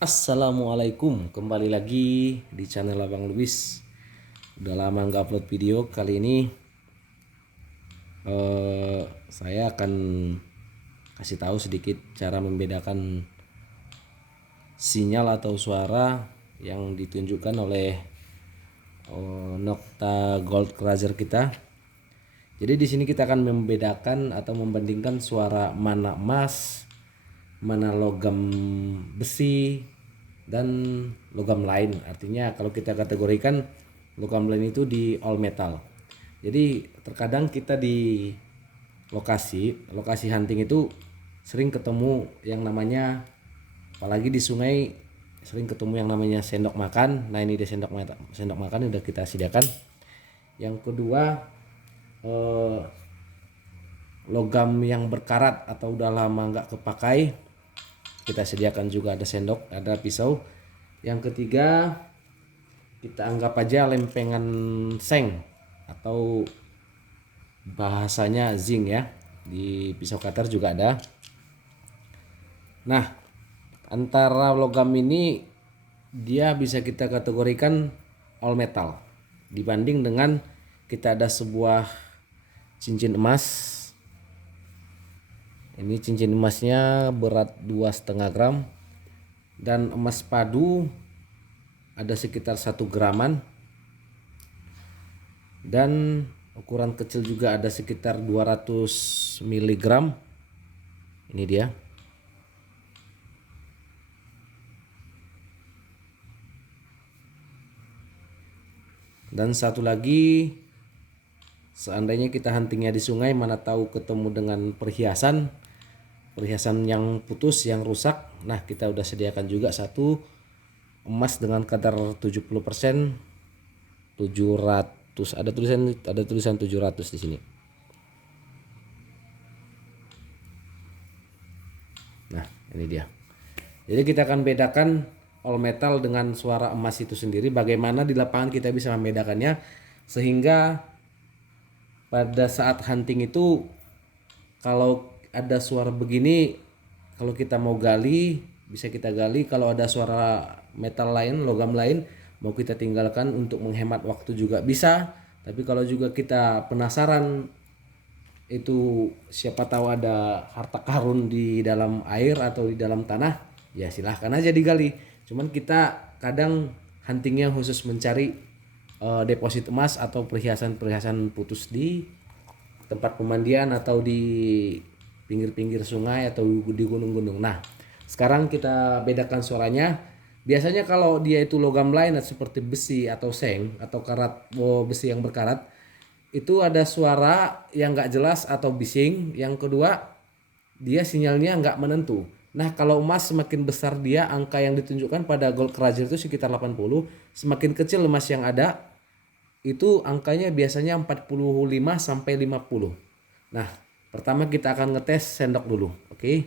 Assalamualaikum, kembali lagi di channel Abang Luis. Udah lama nggak upload video. Kali ini saya akan kasih tahu sedikit cara membedakan sinyal atau suara yang ditunjukkan oleh Nokta Gold Cruiser kita. Jadi di sini kita akan membedakan atau membandingkan suara mana emas, mana logam besi, dan logam lain. Artinya kalau kita kategorikan logam lain itu di all metal. Jadi terkadang kita di lokasi hunting itu sering ketemu yang namanya, apalagi di sungai, sering ketemu yang namanya sendok makan. Nah, ini dia sendok makan udah kita sediakan. Yang kedua, logam yang berkarat atau udah lama nggak kepakai, kita sediakan juga, ada sendok, ada pisau. Yang ketiga, kita anggap aja lempengan seng atau bahasanya zinc ya, di pisau cutter juga ada. Nah, antara logam ini dia bisa kita kategorikan all metal dibanding dengan kita ada sebuah cincin emas. Ini cincin emasnya berat 2,5 gram dan emas padu ada sekitar 1 graman, dan ukuran kecil juga ada sekitar 200 miligram. Ini dia. Dan satu lagi, seandainya kita huntingnya di sungai, mana tahu ketemu dengan perhiasan yang putus, yang rusak. Nah, kita udah sediakan juga satu emas dengan kadar 70%, 700, ada tulisan 700 di sini. Nah, ini dia. Jadi kita akan bedakan all metal dengan suara emas itu sendiri. Bagaimana di lapangan kita bisa membedakannya sehingga pada saat hunting itu kalau ada suara begini, kalau kita mau gali bisa kita gali. Kalau ada suara metal lain, logam lain, mau kita tinggalkan untuk menghemat waktu juga bisa. Tapi kalau juga kita penasaran, itu siapa tahu ada harta karun di dalam air atau di dalam tanah, ya silahkan aja digali. Cuman kita kadang huntingnya khusus mencari deposit emas atau perhiasan putus di tempat pemandian atau di pinggir-pinggir sungai atau di gunung-gunung. Nah, sekarang kita bedakan suaranya. Biasanya kalau dia itu logam lain seperti besi atau seng atau karat, besi yang berkarat, itu ada suara yang nggak jelas atau bising. Yang kedua, dia sinyalnya nggak menentu. Nah, kalau emas semakin besar dia, angka yang ditunjukkan pada Gold Cruiser itu sekitar 80. Semakin kecil emas yang ada, itu angkanya biasanya 45 sampai 50. Nah, pertama kita akan ngetes sendok dulu, oke?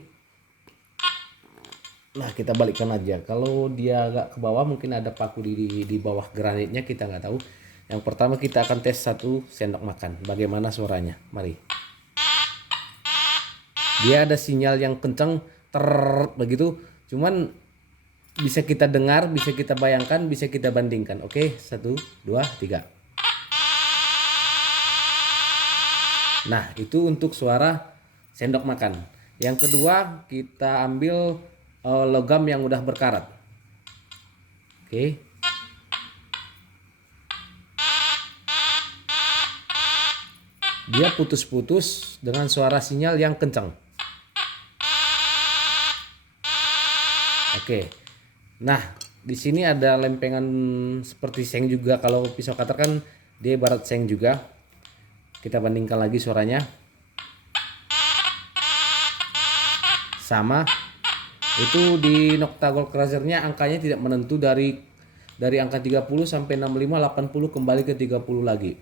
Nah, kita balikkan aja. Kalau dia agak ke bawah, mungkin ada paku di bawah granitnya, kita nggak tahu. Yang pertama kita akan tes satu sendok makan, bagaimana suaranya. Mari. Dia ada sinyal yang kencang ter begitu, cuman bisa kita dengar, bisa kita bayangkan, bisa kita bandingkan. Oke, 1, 2, 3. Nah, itu untuk suara sendok makan. Yang kedua, kita ambil logam yang udah berkarat. Oke. Dia putus-putus dengan suara sinyal yang kencang. Oke. Nah, di sini ada lempengan seperti seng juga. Kalau pisau cutter kan dia ibarat seng juga. Kita bandingkan lagi suaranya. Sama. Itu di Nokta Gold Cruiser-nya angkanya tidak menentu, dari angka 30 sampai 65, 80 kembali ke 30 lagi.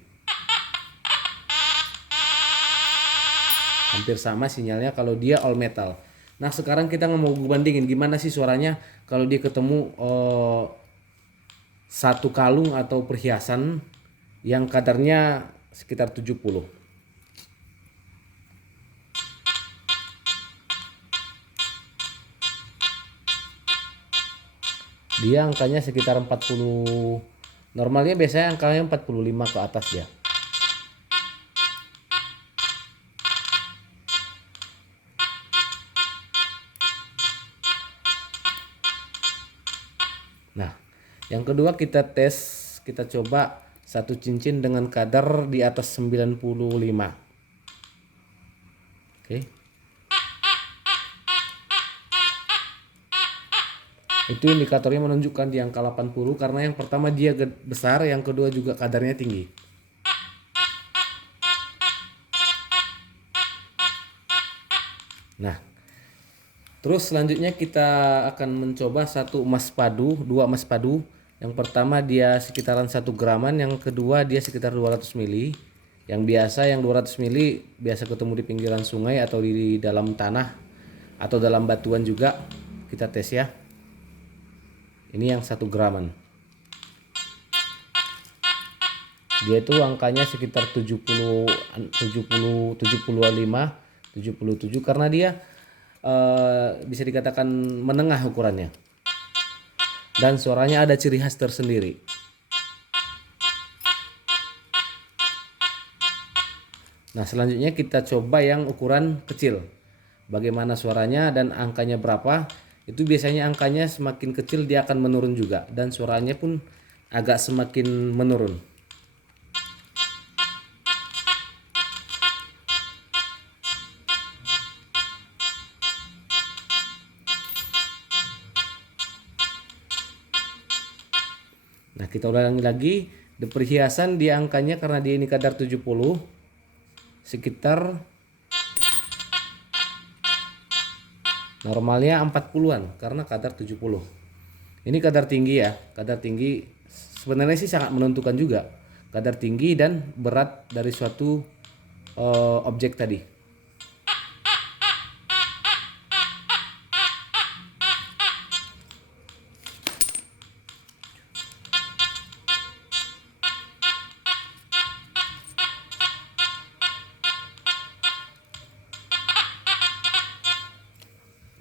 Hampir sama sinyalnya kalau dia all metal. Nah, sekarang kita mau bandingin gimana sih suaranya kalau dia ketemu satu kalung atau perhiasan yang kadarnya sekitar 70. Dia angkanya sekitar 40. Normalnya biasanya angkanya 45 ke atas ya. Nah, yang kedua kita coba satu cincin dengan kadar di atas 95. Oke. Itu indikatornya menunjukkan di angka 80 karena yang pertama dia besar, yang kedua juga kadarnya tinggi. Nah, terus selanjutnya kita akan mencoba dua emas padu. Yang pertama dia sekitaran 1 graman, yang kedua dia sekitar 200 mili. Yang biasa yang 200 mili biasa ketemu di pinggiran sungai atau di dalam tanah atau dalam batuan juga. Kita tes ya. Ini yang 1 graman. Dia itu angkanya sekitar 70 70 75 77 karena dia bisa dikatakan menengah ukurannya. Dan suaranya ada ciri khas tersendiri. Nah, selanjutnya kita coba yang ukuran kecil. Bagaimana suaranya dan angkanya berapa? Itu biasanya angkanya semakin kecil dia akan menurun juga dan suaranya pun agak semakin menurun. Nah, kita ulangi lagi. The perhiasan di angkanya karena dia ini kadar 70 sekitar normalnya 40-an karena kadar 70. Ini kadar tinggi ya. Kadar tinggi sebenarnya sih sangat menentukan juga. Kadar tinggi dan berat dari suatu objek tadi.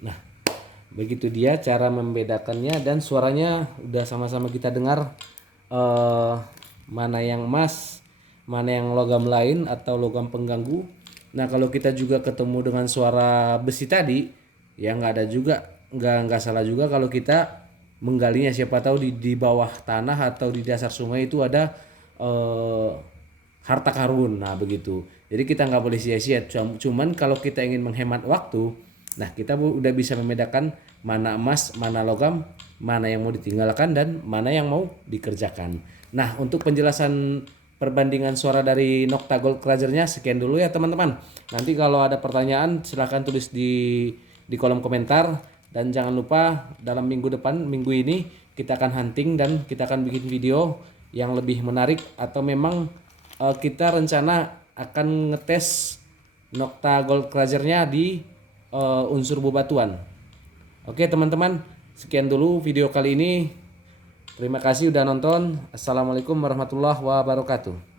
Nah, begitu dia cara membedakannya dan suaranya udah sama-sama kita dengar mana yang emas, mana yang logam lain atau logam pengganggu. Nah, kalau kita juga ketemu dengan suara besi tadi, ya nggak ada juga, nggak salah juga kalau kita menggalinya. Siapa tahu di bawah tanah atau di dasar sungai itu ada harta karun. Nah, begitu. Jadi kita nggak boleh sia-sia. Cuman kalau kita ingin menghemat waktu, nah kita udah bisa membedakan mana emas, mana logam, mana yang mau ditinggalkan dan mana yang mau dikerjakan. Nah, untuk penjelasan perbandingan suara dari Nokta Gold Cruiser-nya sekian dulu ya teman-teman. Nanti kalau ada pertanyaan silahkan tulis di kolom komentar. Dan jangan lupa dalam minggu depan, minggu ini kita akan hunting dan kita akan bikin video yang lebih menarik. Atau memang kita rencana akan ngetes Nokta Gold Cruiser-nya di unsur bebatuan. Oke teman-teman, sekian dulu video kali ini. Terima kasih udah nonton. Assalamualaikum warahmatullahi wabarakatuh.